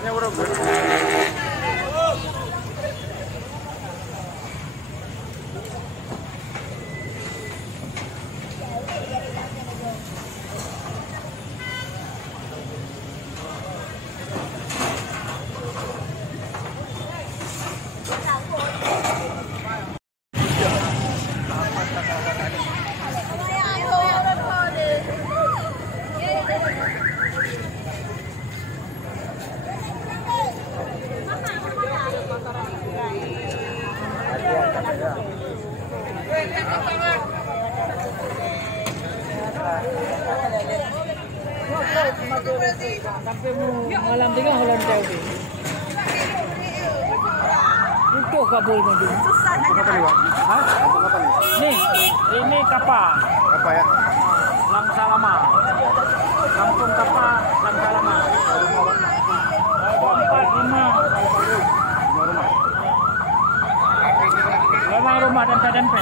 Pokoknya orang malam tengah Holland jauh ni. Untuk kabul maju. apa nih, Pak? Hah? Apa nih? Nih, ini Kappa. Apa ya? Langsa lama. Gampong Kappa, Langsa lama. 4, 5 rumah dan PDMP.